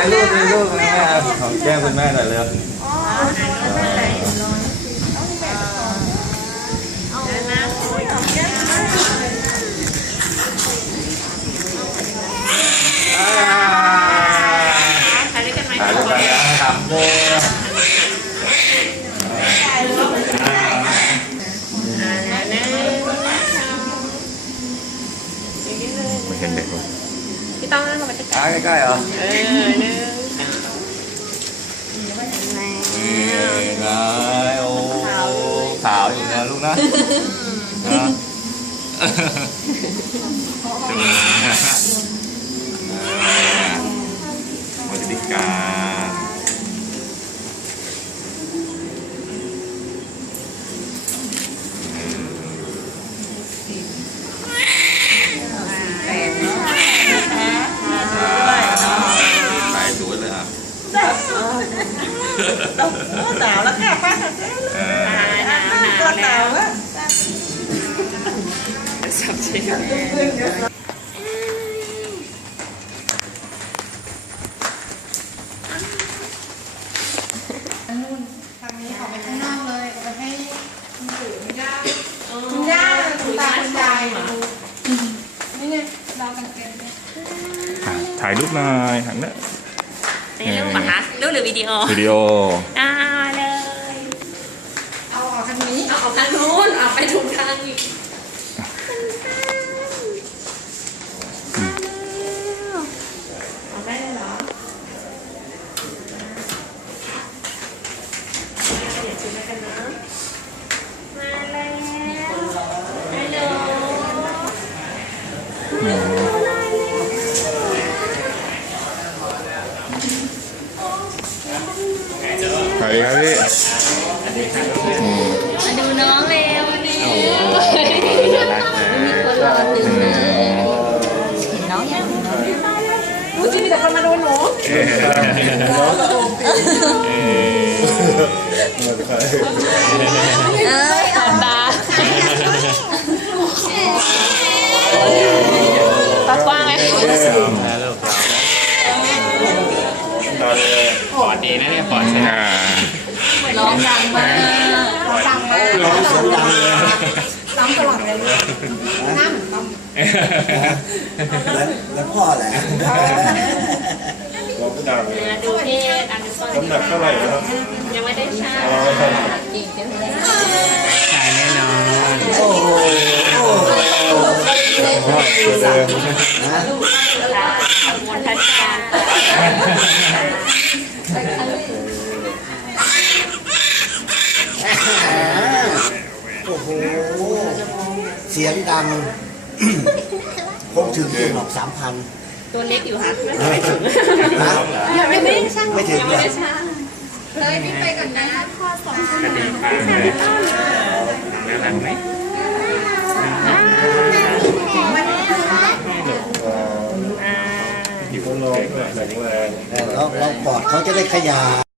ายรูปถ่ายรูปแม่ของแก้มคุณแม่หน่อยเร็วอ่าถ่ายด้วยกันไหมถ่ายรูปกันนะครับ พี่ต้องนั่งลงไปใกล้อ่าใกล้ๆเหรอๆเออหนึ่งนี่ไงโอ้ขาวอยู่นะลูกนะ นะ หนาวแล้วค่ะป้าค่ะเออหนาวห นาวตัวหแล้นาววแล้วสับเชียทางนี้ออกไปข้างนอกเลยเอาไปให้คุณปู่คุณย่าคุคุณย่าคุณตาคุณยายดูนี่เนี่ยเรากันเต็มเลยถ่ายรูปหน่อยหันหน้านี่รูปปะคะรูปหรือวิดีโอวิดีโออ่าเลยเอาออกทางนี้เอาออกทางนู้นเอาไปถูกทางอีกเอาได้เลยเหรอเดี๋ยวชิมกันนะ ดีครับพี่อืมมาดูน้องเร็ววันนี้น่ารักนะรอตื่นเลยรู้จริงแต่คนมาดูหนูเอ้ยเอ้ยอ่อนตาตากว้างไหม ปอดดีนะเนี่ยปอดใช่ไหมอ่าร้องดังมากสั่งมาร้องเสียงดังเลยน้ำตลอดเลยน้ำเหมือนนมแล้วพ่อแหละดูเพศอันนี้น้ำหนักเท่าไหร่ครับยังไม่ได้ใช้อีกจังเลย โอ้โห เสียงดัง คงถึงจริงหรอกสามพัน ตัวเล็กอยู่ค่ะนะยังไม่ได้ช่างไม่ถึงยังเหรไม่อได้ช่างเลยพี่ไปก่อนนะพ่อสองกระดิ่งฟ้าน่ารักไหมอยู่ข้างนอกแข็งแรงแล้วแล้วปอดเขาจะได้ขยาย